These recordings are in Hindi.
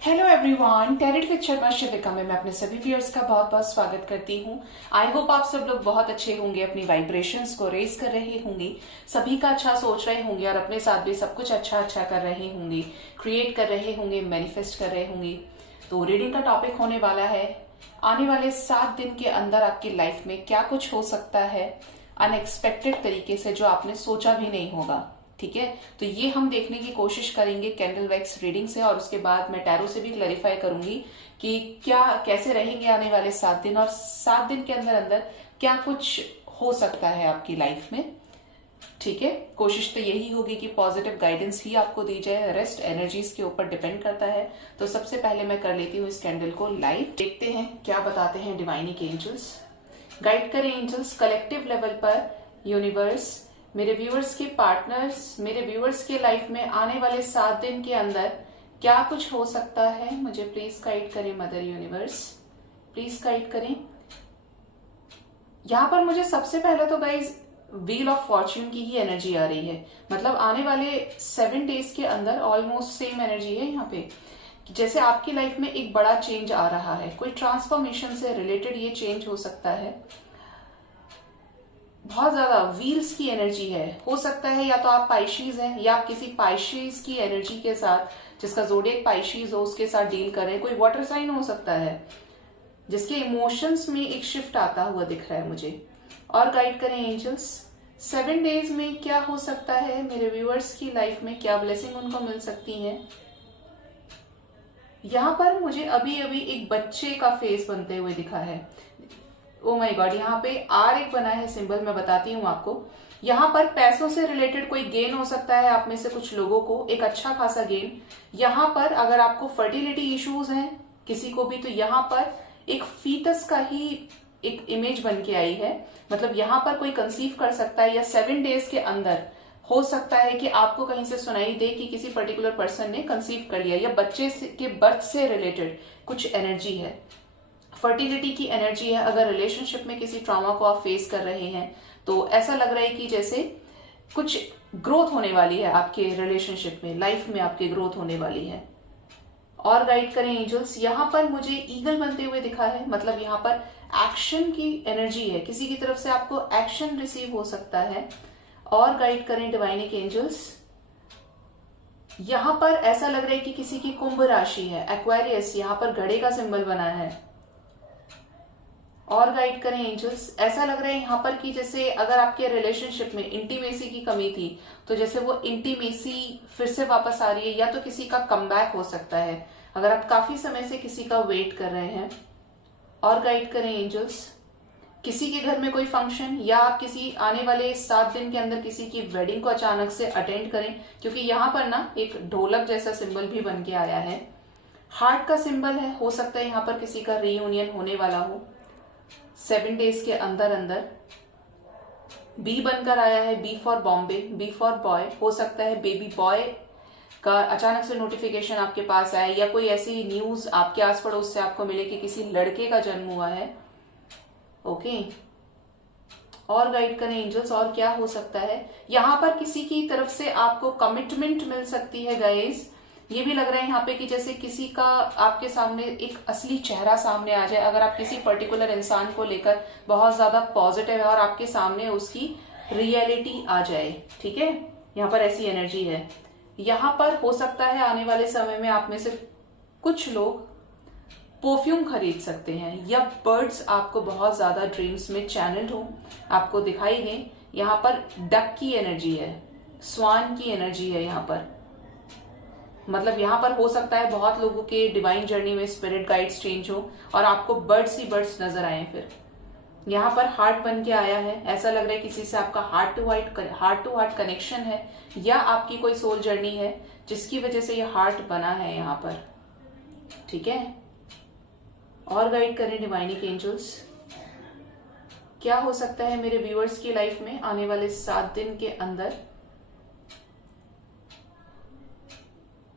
Hello everyone, tarot with Sharma Shivika में मैं अपने सभी व्यूअर्स का बहुत बहुत स्वागत करती हूँ। आई होप आप सब लोग बहुत अच्छे होंगे, अपनी वाइब्रेशंस को रेज कर रहे होंगे, सभी का अच्छा सोच रहे होंगे और अपने साथ भी सब कुछ अच्छा अच्छा कर रहे होंगे, क्रिएट कर रहे होंगे, मैनिफेस्ट कर रहे होंगे। तो रीडिंग का टॉपिक होने वाला है आने वाले 7 दिन के अंदर आपकी लाइफ में क्या कुछ हो सकता है अनएक्सपेक्टेड तरीके से, जो आपने सोचा भी नहीं होगा। ठीक है, तो ये हम देखने की कोशिश करेंगे कैंडल वैक्स रीडिंग से, और उसके बाद मैं टैरो से भी क्लैरिफाई करूंगी कि क्या कैसे रहेंगे आने वाले 7 दिन, और 7 दिन के अंदर अंदर क्या कुछ हो सकता है आपकी लाइफ में। ठीक है, कोशिश तो यही होगी कि पॉजिटिव गाइडेंस ही आपको दी जाए, रेस्ट एनर्जीज के ऊपर डिपेंड करता है। तो सबसे पहले मैं कर लेती हूँ इस कैंडल को लाइट, देखते हैं क्या बताते हैं डिवाइनिक एंजल्स। गाइड करें एंजल्स कलेक्टिव लेवल पर, यूनिवर्स मेरे व्यूअर्स के पार्टनर्स, मेरे व्यूअर्स के लाइफ में आने वाले 7 दिन के अंदर क्या कुछ हो सकता है, मुझे प्लीज गाइड करें मदर यूनिवर्स, प्लीज गाइड करें। यहां पर मुझे सबसे पहले तो गाइज व्हील ऑफ फॉर्च्यून की ही एनर्जी आ रही है। मतलब आने वाले 7 डेज के अंदर ऑलमोस्ट सेम एनर्जी है यहाँ पे, जैसे आपकी लाइफ में एक बड़ा चेंज आ रहा है, कोई ट्रांसफॉर्मेशन से रिलेटेड ये चेंज हो सकता है। बहुत ज्यादा व्हील्स की एनर्जी है, हो सकता है या तो आप पाइशीज हैं या आप किसी पाइशीज की एनर्जी के साथ, जिसका जोडिएक पाइशीज हो, उसके साथ डील कर रहे हैं। कोई वाटर साइन हो सकता है जिसके इमोशंस में एक शिफ्ट आता हुआ दिख रहा है मुझे। और गाइड करें एंजल्स 7 डेज में क्या हो सकता है मेरे व्यूअर्स की लाइफ में, क्या ब्लेसिंग उनको मिल सकती है। यहाँ पर मुझे अभी अभी एक बच्चे का फेस बनते हुए दिखा है। ओ माय गॉड, यहाँ पे आर एक बना है सिंबल, मैं बताती हूँ आपको। यहाँ पर पैसों से रिलेटेड कोई गेन हो सकता है आप में से कुछ लोगों को, एक अच्छा खासा गेन। यहाँ पर अगर आपको फर्टिलिटी इश्यूज हैं किसी को भी, तो यहाँ पर एक फीटस का ही एक इमेज बन के आई है। मतलब यहाँ पर कोई कंसीव कर सकता है, या 7 डेज के अंदर हो सकता है कि आपको कहीं से सुनाई दे कि किसी पर्टिकुलर पर्सन ने कंसीव कर लिया, या बच्चे के बर्थ से रिलेटेड कुछ एनर्जी है, फर्टिलिटी की एनर्जी है। अगर रिलेशनशिप में किसी ट्रॉमा को आप फेस कर रहे हैं तो ऐसा लग रहा है कि जैसे कुछ ग्रोथ होने वाली है आपके रिलेशनशिप में, लाइफ में आपके ग्रोथ होने वाली है। और गाइड करें एंजल्स, यहाँ पर मुझे ईगल बनते हुए दिखा है, मतलब यहाँ पर एक्शन की एनर्जी है, किसी की तरफ से आपको एक्शन रिसीव हो सकता है। और गाइड करें डिवाइनिक एंजल्स, यहाँ पर ऐसा लग रहा है कि किसी की कुंभ राशि है, एक्वेरियस, यहाँ पर घड़े का सिंबल बना है। और गाइड करें एंजल्स, ऐसा लग रहा है यहाँ पर कि जैसे अगर आपके रिलेशनशिप में इंटीमेसी की कमी थी, तो जैसे वो इंटीमेसी फिर से वापस आ रही है, या तो किसी का कमबैक हो सकता है अगर आप काफी समय से किसी का वेट कर रहे हैं। और गाइड करें एंजल्स, किसी के घर में कोई फंक्शन, या आप किसी आने वाले 7 दिन के अंदर किसी की वेडिंग को अचानक से अटेंड करें, क्योंकि यहाँ पर ना एक ढोलक जैसा सिंबल भी बन के आया है, हार्ट का सिंबल है। हो सकता है यहाँ पर किसी का रीयूनियन होने वाला हो 7 डेज के अंदर अंदर। बी बनकर आया है, B for Bombay, B for boy. हो सकता है बेबी बॉय का अचानक से नोटिफिकेशन आपके पास आए, या कोई ऐसी न्यूज आपके आस पड़ोस से आपको मिले कि किसी लड़के का जन्म हुआ है। ओके, और गाइड करें एंजल्स, और क्या हो सकता है। यहाँ पर किसी की तरफ से आपको कमिटमेंट मिल सकती है गाइस। ये भी लग रहा है यहाँ पे कि जैसे किसी का आपके सामने एक असली चेहरा सामने आ जाए, अगर आप किसी पर्टिकुलर इंसान को लेकर बहुत ज्यादा पॉजिटिव है और आपके सामने उसकी रियलिटी आ जाए। ठीक है, यहाँ पर ऐसी एनर्जी है। यहाँ पर हो सकता है आने वाले समय में आप में से कुछ लोग परफ्यूम खरीद सकते हैं, या बर्ड्स आपको बहुत ज्यादा ड्रीम्स में चैनल्ड हो, आपको दिखाई दें। यहाँ पर डक की एनर्जी है, स्वान की एनर्जी है यहाँ पर। मतलब यहाँ पर हो सकता है बहुत लोगों के डिवाइन जर्नी में स्पिरिट गाइड्स चेंज हो और आपको बर्ड्स ही बर्ड्स नजर आए। फिर यहाँ पर हार्ट बन के आया है, ऐसा लग रहा है किसी से आपका हार्ट टू हार्ट कनेक्शन है, या आपकी कोई सोल जर्नी है जिसकी वजह से ये हार्ट बना है यहाँ पर। ठीक है, और गाइड करें डिवाइनिक एंजल्स, क्या हो सकता है मेरे व्यूअर्स की लाइफ में आने वाले 7 दिन के अंदर।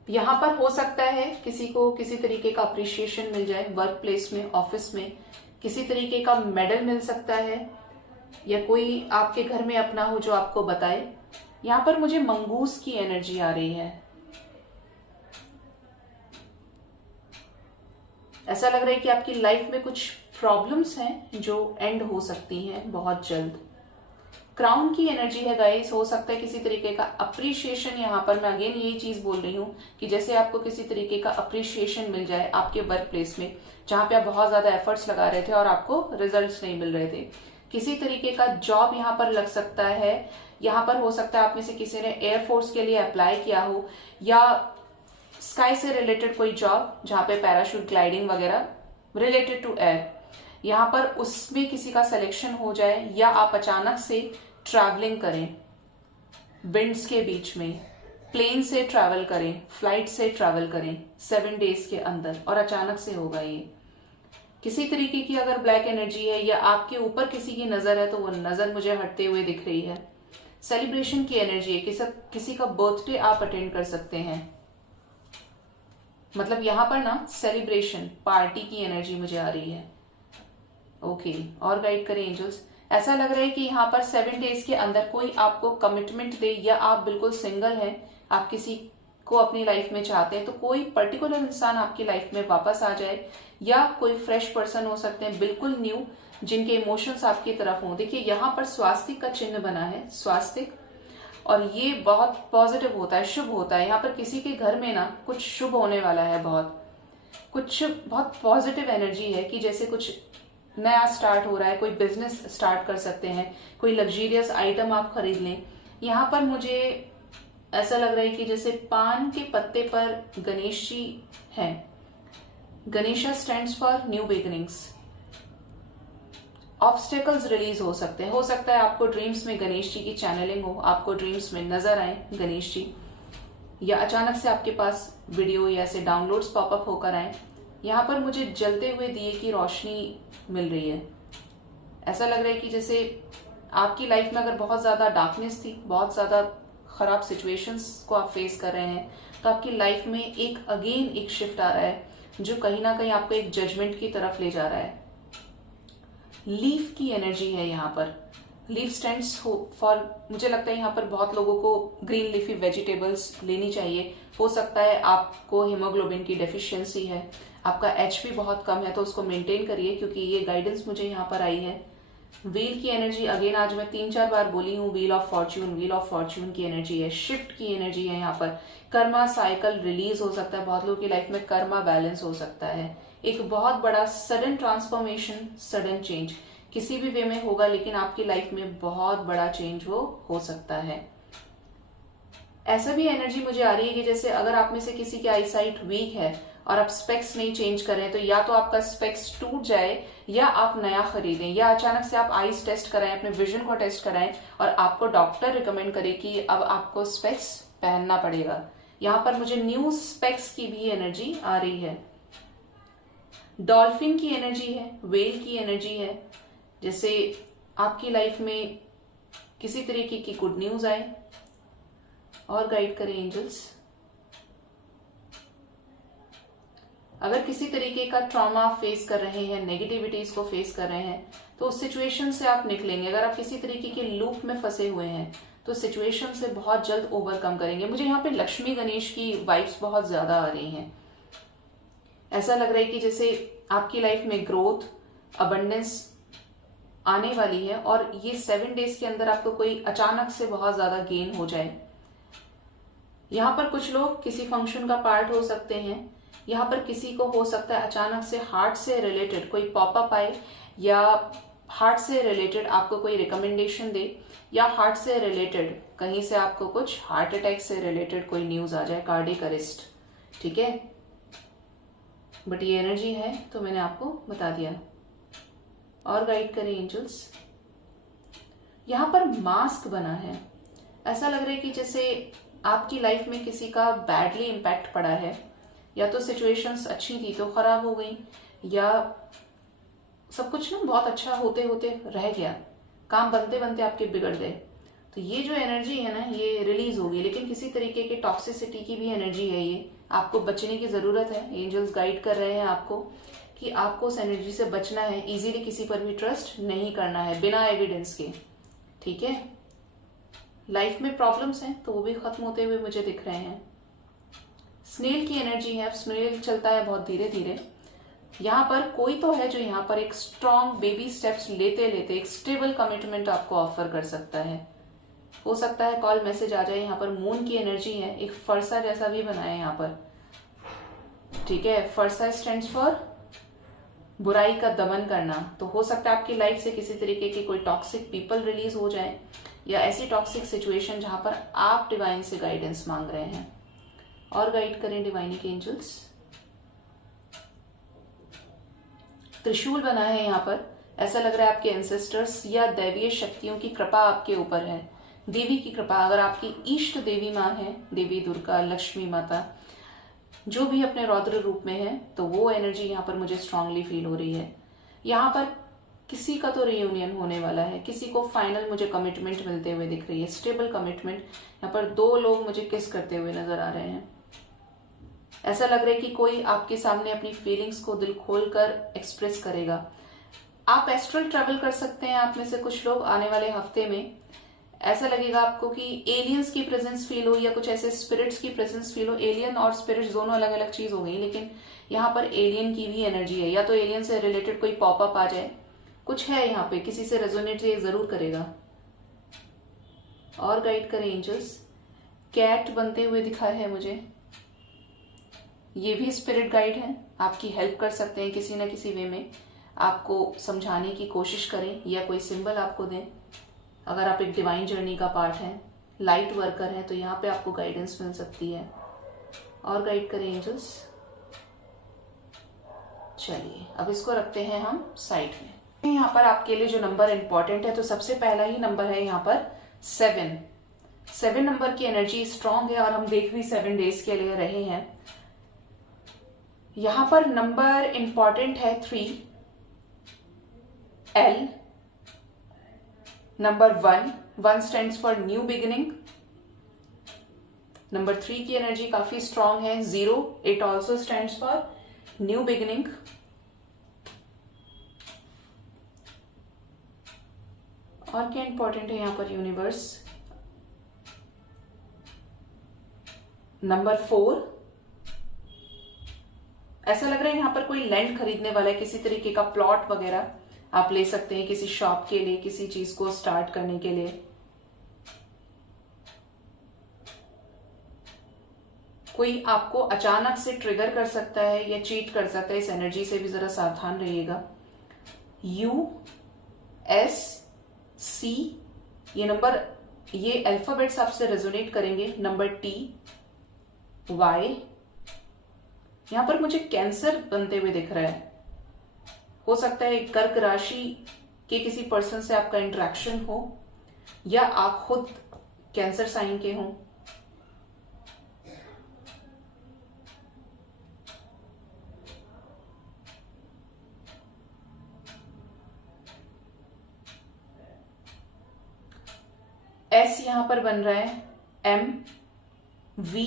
यहाँ पर हो सकता है किसी को किसी तरीके का अप्रिशिएशन मिल जाए, वर्क प्लेस में, ऑफिस में किसी तरीके का मेडल मिल सकता है, या कोई आपके घर में अपना हो जो आपको बताए। यहाँ पर मुझे मंगूस की एनर्जी आ रही है। ऐसा लग रहा है कि आपकी लाइफ में कुछ प्रॉब्लम्स हैं जो एंड हो सकती हैं बहुत जल्द। क्राउन की एनर्जी है गाइस, हो सकता है किसी तरीके का अप्रिशिएशन, यहाँ पर मैं अगेन यही चीज बोल रही हूँ कि जैसे आपको किसी तरीके का अप्रिशिएशन मिल जाए आपके वर्क प्लेस में, जहां पे आप बहुत ज्यादा एफर्ट्स लगा रहे थे और आपको रिजल्ट्स नहीं मिल रहे थे। किसी तरीके का जॉब यहाँ पर लग सकता है। यहाँ पर हो सकता है आप में से किसी ने एयरफोर्स के लिए अप्लाई किया हो, या स्काई से रिलेटेड कोई जॉब जहां पे पैराशूट ग्लाइडिंग वगैरह रिलेटेड टू एयर, यहाँ पर उसमें किसी का सिलेक्शन हो जाए, या आप अचानक से ट्रैवलिंग करें विंड्स के बीच में, प्लेन से ट्रैवल करें, फ्लाइट से ट्रैवल करें 7 डेज के अंदर, और अचानक से होगा ये। किसी तरीके की अगर ब्लैक एनर्जी है या आपके ऊपर किसी की नजर है तो वो नजर मुझे हटते हुए दिख रही है। सेलिब्रेशन की एनर्जी है, किसी का बर्थडे आप अटेंड कर सकते हैं। मतलब यहां पर ना सेलिब्रेशन पार्टी की एनर्जी मुझे आ रही है। ओके, और गाइड करें एंजल्स। ऐसा लग रहा है कि यहाँ पर 7 डेज के अंदर कोई आपको कमिटमेंट दे, या आप बिल्कुल सिंगल हैं, आप किसी को अपनी लाइफ में चाहते हैं तो कोई पर्टिकुलर इंसान आपकी लाइफ में वापस आ जाए, या कोई फ्रेश पर्सन हो सकते हैं बिल्कुल न्यू, जिनके इमोशंस आपकी तरफ हों। देखिए यहाँ पर स्वास्तिक का चिन्ह बना है, स्वास्तिक, और ये बहुत पॉजिटिव होता है, शुभ होता है। यहाँ पर किसी के घर में ना कुछ शुभ होने वाला है, बहुत पॉजिटिव एनर्जी है कि जैसे कुछ नया स्टार्ट हो रहा है, कोई बिजनेस स्टार्ट कर सकते हैं, कोई लग्जरियस आइटम आप खरीद लें। यहाँ पर मुझे ऐसा लग रहा है कि जैसे पान के पत्ते पर गणेश जी हैं। Ganesha stands for new beginnings. Obstacles release हो सकते हैं, हो सकता है आपको ड्रीम्स में गणेश जी की चैनलिंग हो, आपको ड्रीम्स में नजर आए गणेश जी, या अचानक से आपके पास वीडियो या ऐसे डाउनलोड्स पॉपअप होकर आए। यहाँ पर मुझे जलते हुए दिए की रोशनी मिल रही है। ऐसा लग रहा है कि जैसे आपकी लाइफ में अगर बहुत ज्यादा डार्कनेस थी, बहुत ज्यादा खराब सिचुएशंस को आप फेस कर रहे हैं, तो आपकी लाइफ में एक शिफ्ट आ रहा है जो कहीं ना कहीं आपको एक जजमेंट की तरफ ले जा रहा है। लीफ की एनर्जी है यहाँ पर। लीफ स्टैंड्स फॉर, मुझे लगता है यहाँ पर बहुत लोगों को ग्रीन लीफी वेजिटेबल्स लेनी चाहिए। हो सकता है आपको हीमोग्लोबिन की डेफिशिएंसी है, आपका एचपी बहुत कम है, तो उसको मेंटेन करिए, क्योंकि ये गाइडेंस मुझे यहाँ पर आई है। व्हील की एनर्जी, अगेन आज मैं 3-4 बार बोली हूँ, व्हील ऑफ फॉर्च्यून की एनर्जी है, शिफ्ट की एनर्जी है यहाँ पर। कर्मा साइकिल रिलीज हो सकता है, बहुत लोगों की लाइफ में कर्मा बैलेंस हो सकता है। एक बहुत बड़ा सडन ट्रांसफॉर्मेशन, सडन चेंज किसी भी वे में होगा, लेकिन आपकी लाइफ में बहुत बड़ा चेंज वो हो सकता है। ऐसा भी एनर्जी मुझे आ रही है कि जैसे अगर आप में से किसी की आईसाइट वीक है और आप स्पेक्स नहीं चेंज करें, तो या तो आपका स्पेक्स टूट जाए, या आप नया खरीदें, या अचानक से आप आईज टेस्ट कराएं, अपने विजन को टेस्ट कराएं और आपको डॉक्टर रिकमेंड करे कि अब आपको स्पेक्स पहनना पड़ेगा। यहाँ पर मुझे न्यू स्पेक्स की भी एनर्जी आ रही है। डॉल्फिन की एनर्जी है, वेल की एनर्जी है, जैसे आपकी लाइफ में किसी तरीके की गुड न्यूज आए। और गाइड करें एंजल्स। अगर किसी तरीके का ट्रॉमा आप फेस कर रहे हैं, नेगेटिविटीज को फेस कर रहे हैं, तो उस सिचुएशन से आप निकलेंगे। अगर आप किसी तरीके के लूप में फंसे हुए हैं तो सिचुएशन से बहुत जल्द ओवरकम करेंगे। मुझे यहाँ पे लक्ष्मी गणेश की वाइब्स बहुत ज्यादा आ रही हैं। ऐसा लग रहा है कि जैसे आपकी लाइफ में ग्रोथ, अबंडेंस आने वाली है, और ये 7 डेज के अंदर आपको कोई अचानक से बहुत ज्यादा गेन हो जाए। यहाँ पर कुछ लोग किसी फंक्शन का पार्ट हो सकते हैं। यहाँ पर किसी को हो सकता है अचानक से हार्ट से रिलेटेड कोई पॉपअप आए, या हार्ट से रिलेटेड आपको कोई रिकमेंडेशन दे, या हार्ट से रिलेटेड कहीं से आपको कुछ हार्ट अटैक से रिलेटेड कोई न्यूज आ जाए, कार्डियक अरेस्ट। ठीक है, बट ये एनर्जी है तो मैंने आपको बता दिया। और गाइड करें एंजल्स। यहाँ पर मास्क बना है। ऐसा लग रहा है कि जैसे आपकी लाइफ में किसी का बैडली इम्पैक्ट पड़ा है, या तो सिचुएशंस अच्छी थी तो खराब हो गई, या सब कुछ ना बहुत अच्छा होते होते रह गया, काम बनते बनते आपके बिगड़ गए। तो ये जो एनर्जी है ना, ये रिलीज होगी, लेकिन किसी तरीके की टॉक्सिसिटी की भी एनर्जी है। ये आपको बचने की जरूरत है। एंजल्स गाइड कर रहे हैं आपको कि आपको उस एनर्जी से बचना है। इजीली किसी पर भी ट्रस्ट नहीं करना है बिना एविडेंस के। ठीक है, लाइफ में प्रॉब्लम्स हैं तो वो भी खत्म होते हुए मुझे दिख रहे हैं। स्नेल की एनर्जी है। स्नेल चलता है बहुत धीरे धीरे, यहाँ पर कोई तो है जो यहाँ पर एक स्ट्रॉन्ग बेबी स्टेप्स लेते लेते एक स्टेबल कमिटमेंट आपको ऑफर कर सकता है। हो सकता है कॉल मैसेज आ जाए। यहाँ पर मून की एनर्जी है, एक फरसा जैसा भी बना है यहाँ पर, ठीक है। फरसा स्टैंड्स फॉर बुराई का दमन करना। तो हो सकता है आपकी लाइफ से किसी तरीके के कोई टॉक्सिक पीपल रिलीज हो जाए, या ऐसी टॉक्सिक सिचुएशन जहां पर आप डिवाइन से गाइडेंस मांग रहे हैं। और गाइड करें डिवाइनिक एंजल्स। त्रिशूल बना है यहाँ पर, ऐसा लग रहा है आपके एंसेस्टर्स या दैवीय शक्तियों की कृपा आपके ऊपर है, देवी की कृपा। अगर आपकी इष्ट देवी माँ है, देवी दुर्गा, लक्ष्मी माता, जो भी अपने रौद्र रूप में है, तो वो एनर्जी यहाँ पर मुझे स्ट्रांगली फील हो रही है। यहाँ पर किसी का तो रियूनियन होने वाला है, किसी को फाइनल मुझे कमिटमेंट मिलते हुए दिख रही है, स्टेबल कमिटमेंट। यहाँ पर 2 लोग मुझे किस करते हुए नजर आ रहे हैं। ऐसा लग रहा है कि कोई आपके सामने अपनी फीलिंग्स को दिल खोल कर एक्सप्रेस करेगा। आप एस्ट्रल ट्रैवल कर सकते हैं, आप में से कुछ लोग आने वाले हफ्ते में। ऐसा लगेगा आपको कि एलियंस की प्रेजेंस फील हो, या कुछ ऐसे स्पिरिट्स की प्रेजेंस फील हो। एलियन और स्पिरिट्स दोनों अलग अलग चीज हो गई, लेकिन यहाँ पर एलियन की भी एनर्जी है, या तो एलियन से रिलेटेड कोई पॉपअप आ जाए, कुछ है यहाँ पे, किसी से रेजोनेट ये जरूर करेगा। और गाइड करें एंजल्स। कैट बनते हुए दिखा है मुझे, ये भी स्पिरिट गाइड है, आपकी हेल्प कर सकते हैं किसी न किसी वे में, आपको समझाने की कोशिश करें या कोई सिंबल आपको दें। अगर आप एक डिवाइन जर्नी का पार्ट हैं, लाइट वर्कर हैं, तो यहाँ पे आपको गाइडेंस मिल सकती है। और गाइड करें एंजल्स। चलिए अब इसको रखते हैं हम साइड में। यहाँ पर आपके लिए जो नंबर इंपॉर्टेंट है, तो सबसे पहला ही नंबर है यहाँ पर 7। 7 नंबर की एनर्जी स्ट्रांग है, और हम देख भी 7 डेज के लिए रहे हैं। यहां पर नंबर इंपॉर्टेंट है 3, L, number 1 stands for new beginning. Number 3 की एनर्जी काफी स्ट्रांग है, 0, it also stands for new beginning. और क्या इंपॉर्टेंट है यहां पर यूनिवर्स। नंबर 4, ऐसा लग रहा है यहां पर कोई लैंड खरीदने वाला है, किसी तरीके का प्लॉट वगैरह आप ले सकते हैं किसी शॉप के लिए, किसी चीज को स्टार्ट करने के लिए। कोई आपको अचानक से ट्रिगर कर सकता है या चीट कर सकता है, इस एनर्जी से भी जरा सावधान रहिएगा। USC ये नंबर, ये अल्फाबेट्स आपसे रेजोनेट करेंगे। नंबर TY, यहां पर मुझे कैंसर बनते हुए दिख रहा है। हो सकता है कर्क राशि के किसी पर्सन से आपका इंटरेक्शन हो, या आप खुद कैंसर साइन के हों। S यहां पर बन रहा है, MV,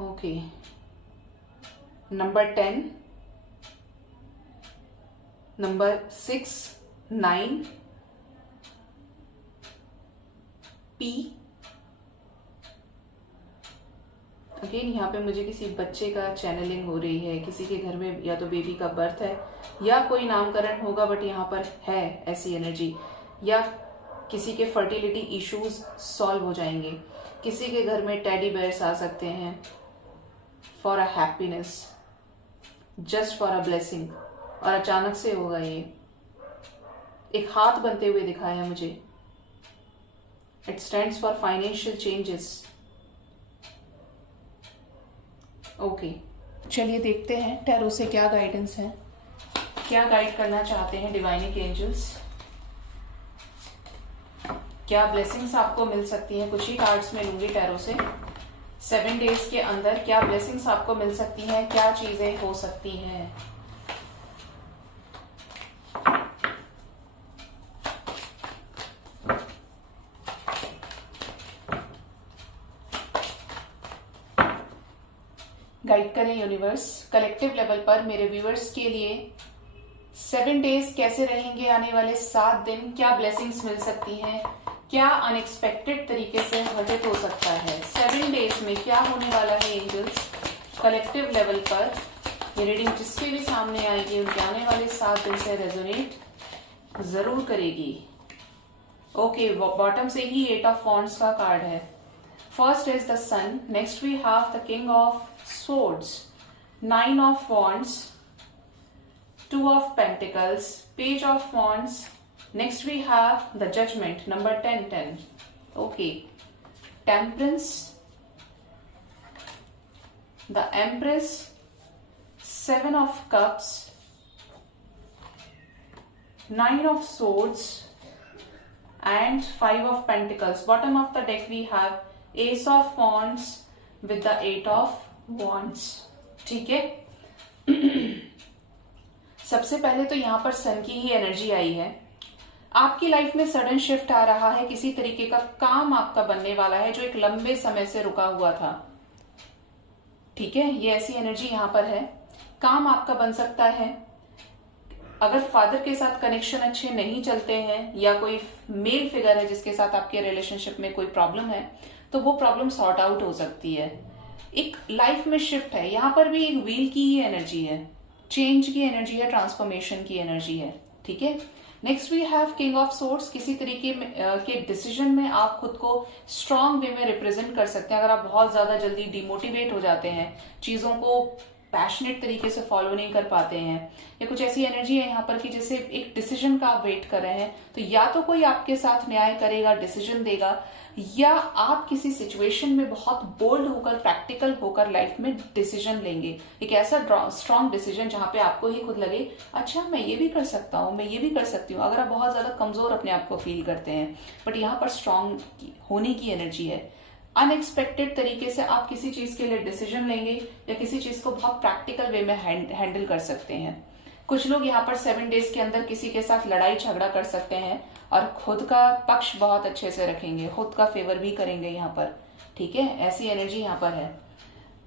okay. Number 10, number 6, 9, P। Again यहाँ पे मुझे किसी बच्चे का चैनलिंग हो रही है, किसी के घर में या तो बेबी का बर्थ है या कोई नामकरण होगा, बट यहाँ पर है ऐसी एनर्जी, या किसी के फर्टिलिटी इश्यूज सॉल्व हो जाएंगे, किसी के घर में टेडी बेयर्स आ सकते हैं for a happiness, just for a blessing, और अचानक से होगा ये। एक हाथ बनते हुए दिखा है मुझे, it stands for financial changes. Okay, चलिए देखते हैं टैरो से क्या गाइडेंस है, क्या गाइड करना चाहते हैं डिवाइनिक एंजल्स, क्या ब्लेसिंग्स आपको मिल सकती हैं। कुछ ही कार्ड्स में लूंगी टैरो से। 7 डेज के अंदर क्या ब्लेसिंग्स आपको मिल सकती हैं, क्या चीजें हो सकती हैं। गाइड करें यूनिवर्स। कलेक्टिव लेवल पर मेरे व्यूअर्स के लिए 7 डेज कैसे रहेंगे, आने वाले 7 दिन क्या ब्लेसिंग्स मिल सकती हैं, क्या अनएक्सपेक्टेड तरीके से घटित हो सकता है। 7 डेज केसेस में क्या होने वाला है एंजल्स, कलेक्टिव लेवल पर ये रीडिंग जिसके भी सामने आएगी उनके आने वाले 7 दिन से रेजोनेट जरूर करेगी। ओके, बॉटम से ही 8 ऑफ वॉन्ड्स का कार्ड है। First is the sun, next we have the king of swords, 9 of wands, 2 of pentacles, page of wands, next we have the judgment, number 10. Okay, temperance, the empress, 7 of cups, 9 of swords and 5 of pentacles. Bottom of the deck we have ace of wands with the 8 of wands. ठीक है। सबसे पहले तो यहां पर सन की ही एनर्जी आई है। आपकी लाइफ में सडन शिफ्ट आ रहा है, किसी तरीके का काम आपका बनने वाला है जो एक लंबे समय से रुका हुआ था। ठीक है, ये ऐसी एनर्जी यहां पर है। काम आपका बन सकता है। अगर फादर के साथ कनेक्शन अच्छे नहीं चलते हैं या कोई मेल फिगर है जिसके साथ आपके रिलेशनशिप में कोई प्रॉब्लम है तो वो प्रॉब्लम सॉर्ट आउट हो सकती है। एक लाइफ में शिफ्ट है, यहां पर भी एक व्हील की ही एनर्जी है, चेंज की एनर्जी है, ट्रांसफॉर्मेशन की एनर्जी है। ठीक है, next we have king of swords. किसी तरीके के डिसीजन में आप खुद को स्ट्रांग वे में रिप्रेजेंट कर सकते हैं। अगर आप बहुत ज्यादा जल्दी डिमोटिवेट हो जाते हैं, चीजों को पैशनेट तरीके से फॉलो नहीं कर पाते हैं, या कुछ ऐसी एनर्जी है यहाँ पर कि जैसे एक डिसीजन का आप वेट कर रहे हैं, तो या तो कोई आपके साथ न्याय करेगा, डिसीजन देगा, या आप किसी सिचुएशन में बहुत बोल्ड होकर, प्रैक्टिकल होकर लाइफ में डिसीजन लेंगे। एक ऐसा स्ट्रांग डिसीजन जहां पे आपको ही खुद लगे अच्छा मैं ये भी कर सकता हूँ, मैं ये भी कर सकती हूँ। अगर आप बहुत ज्यादा कमजोर अपने आप को फील करते हैं, बट यहाँ पर स्ट्रांग होने की एनर्जी है। अनएक्सपेक्टेड तरीके से आप किसी चीज के लिए डिसीजन लेंगे या किसी चीज को बहुत प्रैक्टिकल वे में हैंडल कर सकते हैं। कुछ लोग यहाँ पर 7 डेज के अंदर किसी के साथ लड़ाई झगड़ा कर सकते हैं और खुद का पक्ष बहुत अच्छे से रखेंगे, खुद का फेवर भी करेंगे यहाँ पर। ठीक है, ऐसी एनर्जी यहाँ पर है।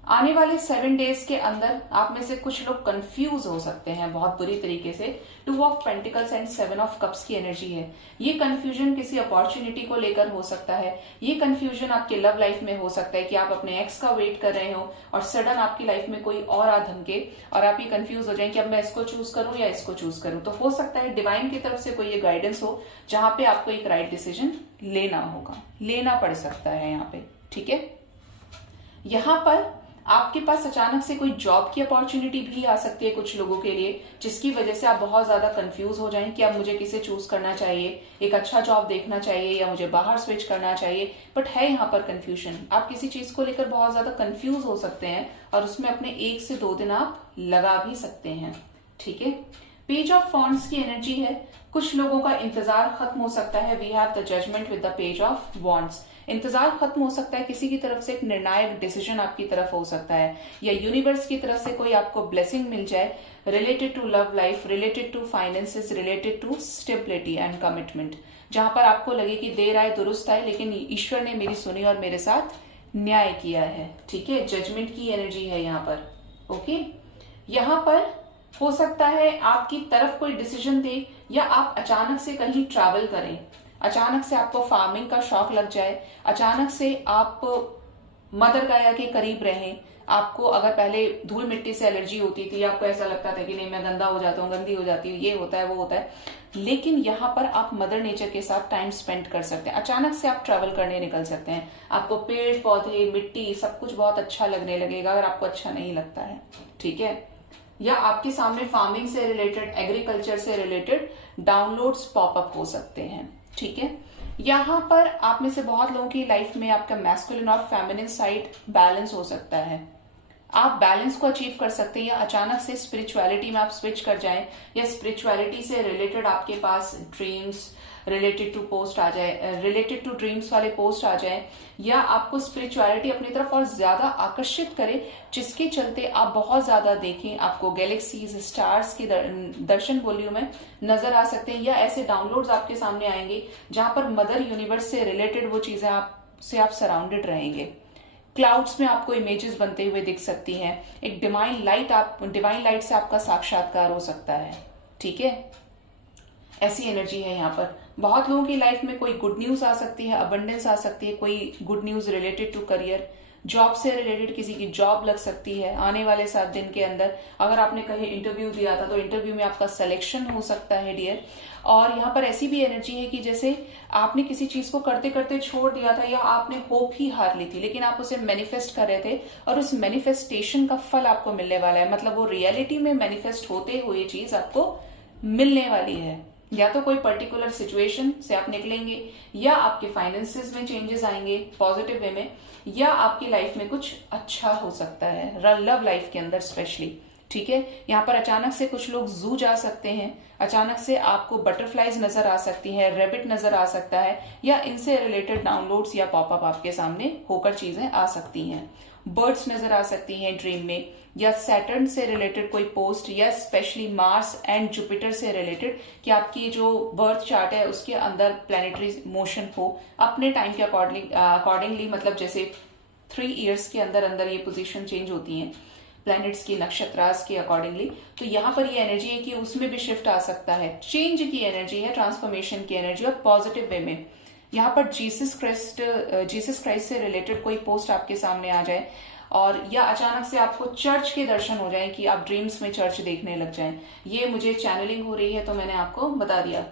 आने वाले 7 डेज के अंदर आप में से कुछ लोग कंफ्यूज हो सकते हैं बहुत बुरी तरीके से। 2 of pentacles and 7 of cups की एनर्जी है। ये कंफ्यूजन किसी अपॉर्चुनिटी को लेकर हो सकता है। ये कंफ्यूजन आपके लव लाइफ में हो सकता है कि आप अपने एक्स का वेट कर रहे हो और सडन आपकी लाइफ में कोई और आ धमके और आप ये कंफ्यूज हो जाए कि अब मैं इसको चूज करूं या इसको चूज करूं। तो हो सकता है डिवाइन की तरफ से कोई ये गाइडेंस हो जहां पे आपको एक राइट डिसीजन लेना होगा, लेना पड़ सकता है यहाँ पे। ठीक है, यहाँ पर आपके पास अचानक से कोई जॉब की अपॉर्चुनिटी भी आ सकती है कुछ लोगों के लिए, जिसकी वजह से आप बहुत ज्यादा कंफ्यूज हो जाएं कि अब मुझे किसे चूज करना चाहिए, एक अच्छा जॉब देखना चाहिए या मुझे बाहर स्विच करना चाहिए। बट है यहाँ पर कंफ्यूजन, आप किसी चीज को लेकर बहुत ज्यादा कंफ्यूज हो सकते हैं और उसमें अपने 1 से 2 दिन आप लगा भी सकते हैं। ठीक है, पेज ऑफ वॉन्ड्स की एनर्जी है। कुछ लोगों का इंतजार खत्म हो सकता है। We have the judgement with the page of wands. इंतजार खत्म हो सकता है, किसी की तरफ से एक निर्णायक डिसीजन आपकी तरफ हो सकता है, या यूनिवर्स की तरफ से कोई आपको ब्लेसिंग मिल जाए related to love life, related to finances, related to stability and commitment, जहां पर आपको लगे कि देर आए दुरुस्त आए, लेकिन ईश्वर ने मेरी सुनी और मेरे साथ न्याय किया है। ठीक है, जजमेंट की एनर्जी है यहाँ पर। ओके, यहाँ पर हो सकता है आपकी तरफ कोई डिसीजन दे या आप अचानक से कहीं ट्रैवल करें, अचानक से आपको फार्मिंग का शौक लग जाए, अचानक से आप मदर गाया के करीब रहें। आपको अगर पहले धूल मिट्टी से एलर्जी होती थी, आपको ऐसा लगता था कि नहीं मैं गंदा हो जाता हूँ, गंदी हो जाती हूँ, ये होता है वो होता है, लेकिन यहाँ पर आप मदर नेचर के साथ टाइम स्पेंड कर सकते हैं। अचानक से आप ट्रैवल करने निकल सकते हैं, आपको पेड़ पौधे मिट्टी सब कुछ बहुत अच्छा लगने लगेगा अगर आपको अच्छा नहीं लगता है। ठीक है, या आपके सामने फार्मिंग से रिलेटेड, एग्रीकल्चर से रिलेटेड डाउनलोड्स पॉपअप हो सकते हैं। ठीक है, यहाँ पर आप में से बहुत लोगों की लाइफ में आपका मैस्कुलिन और फेमिनिन साइड बैलेंस हो सकता है। आप बैलेंस को अचीव कर सकते हैं, या अचानक से स्पिरिचुअलिटी में आप स्विच कर जाएं, या स्पिरिचुअलिटी से रिलेटेड आपके पास ड्रीम्स रिलेटेड टू पोस्ट आ जाए, रिलेटेड टू ड्रीम्स वाले पोस्ट आ जाए, या आपको स्पिरिचुअलिटी अपनी तरफ और ज्यादा आकर्षित करे, जिसके चलते आप बहुत ज्यादा देखें, आपको गैलेक्सीज, स्टार्स के दर्शन वॉल्यूम में नजर आ सकते हैं, या ऐसे डाउनलोड्स आपके सामने आएंगे जहां पर मदर यूनिवर्स से रिलेटेड वो चीजें आप सराउंडेड रहेंगे। क्लाउड्स में आपको इमेजेस बनते हुए दिख सकती हैं, एक डिवाइन लाइट से आपका साक्षात्कार हो सकता है। ठीक है, ऐसी एनर्जी है यहाँ पर। बहुत लोगों की लाइफ में कोई गुड न्यूज आ सकती है, अबंडेंस आ सकती है, कोई good news related to career, job से रिलेटेड किसी की जॉब लग सकती है आने वाले 7 दिन के अंदर। अगर आपने कहीं इंटरव्यू दिया था तो इंटरव्यू में आपका सिलेक्शन हो सकता है डियर। और यहाँ पर ऐसी भी एनर्जी है कि जैसे आपने किसी चीज को करते करते छोड़ दिया था या आपने होप ही हार ली थी, लेकिन आप उसे मैनिफेस्ट कर रहे थे और उस मैनिफेस्टेशन का फल आपको मिलने वाला है। मतलब वो रियलिटी में मैनिफेस्ट होते हुए चीज आपको मिलने वाली है। या तो कोई पर्टिकुलर सिचुएशन से आप निकलेंगे, या आपके फाइनेंसेस में चेंजेस आएंगे पॉजिटिव वे में, या आपकी लाइफ में कुछ अच्छा हो सकता है, लव लाइफ के अंदर स्पेशली। ठीक है, यहाँ पर अचानक से कुछ लोग जू जा सकते हैं, अचानक से आपको बटरफ्लाईज नजर आ सकती है, रेबिट नजर आ सकता है, या इनसे रिलेटेड डाउनलोड्स या पॉपअप आपके सामने होकर चीजें आ सकती हैं। बर्ड्स नजर आ सकती हैं ड्रीम में, या सैटर्न से रिलेटेड कोई पोस्ट, या स्पेशली मार्स एंड जुपिटर से रिलेटेड कि आपकी जो बर्थ चार्ट है उसके अंदर प्लैनेटरी मोशन हो अपने टाइम के अकॉर्डिंगली। मतलब जैसे 3 इयर्स के अंदर अंदर ये पोजीशन चेंज होती हैं प्लैनेट्स की, नक्षत्रास के अकॉर्डिंगली। तो यहाँ पर ये एनर्जी है कि उसमें भी शिफ्ट आ सकता है, चेंज की एनर्जी है, ट्रांसफॉर्मेशन की एनर्जी, और पॉजिटिव वे में। यहाँ पर जीसस क्राइस्ट से रिलेटेड कोई पोस्ट आपके सामने आ जाए, और या अचानक से आपको चर्च के दर्शन हो जाएं कि आप ड्रीम्स में चर्च देखने लग जाएं। ये मुझे चैनलिंग हो रही है तो मैंने आपको बता दिया।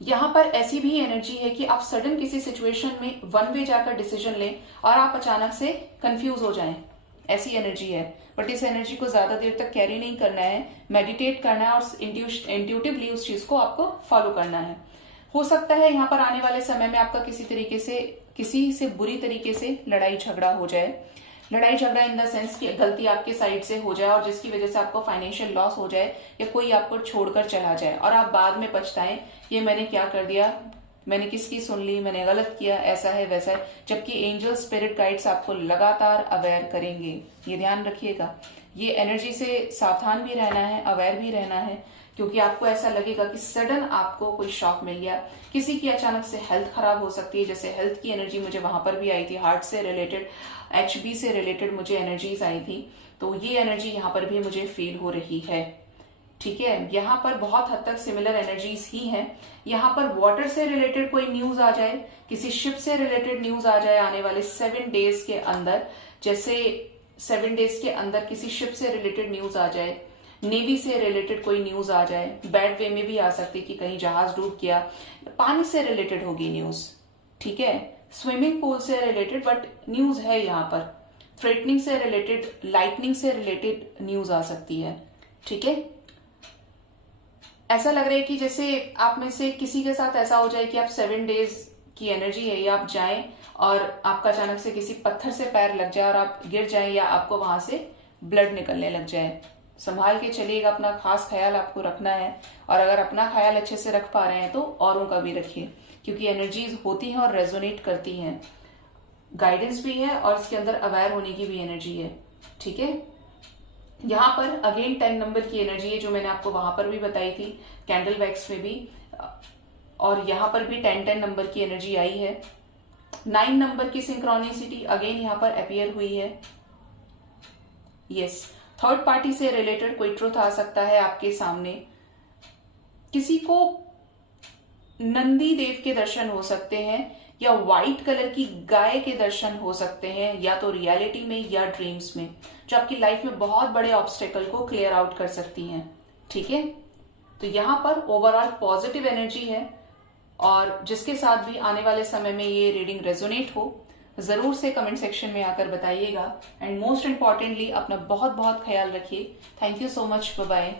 यहाँ पर ऐसी भी एनर्जी है कि आप सडन किसी सिचुएशन में वन वे जाकर डिसीजन लें और आप अचानक से कंफ्यूज हो जाएं, ऐसी एनर्जी है। बट इस एनर्जी को ज्यादा देर तक कैरी नहीं करना है, मेडिटेट करना है और इंट्यूटिवली उस चीज को आपको फॉलो करना है। हो सकता है यहाँ पर आने वाले समय में आपका किसी से बुरी तरीके से लड़ाई झगड़ा हो जाए। लड़ाई झगड़ा इन द सेंस कि गलती आपके साइड से हो जाए और जिसकी वजह से आपको फाइनेंशियल लॉस हो जाए, या कोई आपको छोड़कर चला जाए और आप बाद में पछताएं, ये मैंने क्या कर दिया, मैंने किसकी सुन ली, मैंने गलत किया, ऐसा है वैसा है। जबकि एंजल स्पिरिट गाइड्स आपको लगातार अवेयर करेंगे, ये ध्यान रखिएगा। ये एनर्जी से सावधान भी रहना है, अवेयर भी रहना है, क्योंकि आपको ऐसा लगेगा कि सडन आपको कोई शॉक मिल गया। किसी की अचानक से हेल्थ खराब हो सकती है, जैसे हेल्थ की एनर्जी मुझे वहां पर भी आई थी, हार्ट से रिलेटेड, HB से रिलेटेड मुझे एनर्जीज आई थी। तो ये एनर्जी यहाँ पर भी मुझे फील हो रही है। ठीक है, यहाँ पर बहुत हद तक सिमिलर एनर्जीज ही हैं। यहाँ पर वाटर से रिलेटेड कोई न्यूज आ जाए, किसी शिप से रिलेटेड न्यूज आ जाए आने वाले 7 डेज के अंदर, जैसे 7 डेज के अंदर किसी शिप से रिलेटेड न्यूज आ जाए, नेवी से रिलेटेड कोई न्यूज आ जाए, बैड वे में भी आ सकती कि कहीं जहाज डूब गया, पानी से रिलेटेड होगी न्यूज। ठीक है, स्विमिंग पूल से रिलेटेड बट न्यूज है यहाँ पर, थ्रेटनिंग से रिलेटेड, लाइटनिंग से रिलेटेड न्यूज आ सकती है। ठीक है, ऐसा लग रहा है कि जैसे आप में से किसी के साथ ऐसा हो जाए कि आप 7 डेज की एनर्जी है, या आप जाएं और आपका अचानक से किसी पत्थर से पैर लग जाए और आप गिर जाएं, या आपको वहां से ब्लड निकलने लग जाए। संभाल के चलिएगा, अपना खास ख्याल आपको रखना है, और अगर अपना ख्याल अच्छे से रख पा रहे हैं तो औरों का भी रखिए, क्योंकि एनर्जीज होती हैं और रेजोनेट करती हैं। गाइडेंस भी है और इसके अंदर अवेयर होने की भी एनर्जी है। ठीक है, यहाँ पर अगेन 10 नंबर की एनर्जी है, जो मैंने आपको वहां पर भी बताई थी कैंडल वैक्स में भी, और यहाँ पर भी 10 नंबर की एनर्जी आई है। 9 नंबर की सिंक्रोनिसिटी अगेन यहाँ पर अपीयर हुई है। यस, थर्ड पार्टी से रिलेटेड कोई ट्रुथ आ सकता है आपके सामने। किसी को नंदी देव के दर्शन हो सकते हैं, या व्हाइट कलर की गाय के दर्शन हो सकते हैं, या तो रियलिटी में या ड्रीम्स में, जो आपकी लाइफ में बहुत बड़े ऑब्स्टेकल को क्लियर आउट कर सकती हैं। ठीक है, तो यहाँ पर ओवरऑल पॉजिटिव एनर्जी है, और जिसके साथ भी आने वाले समय में ये रीडिंग रेजोनेट हो, जरूर से कमेंट सेक्शन में आकर बताइएगा। एंड मोस्ट इंपॉर्टेंटली अपना बहुत बहुत ख्याल रखिए। Thank you so much, bye bye.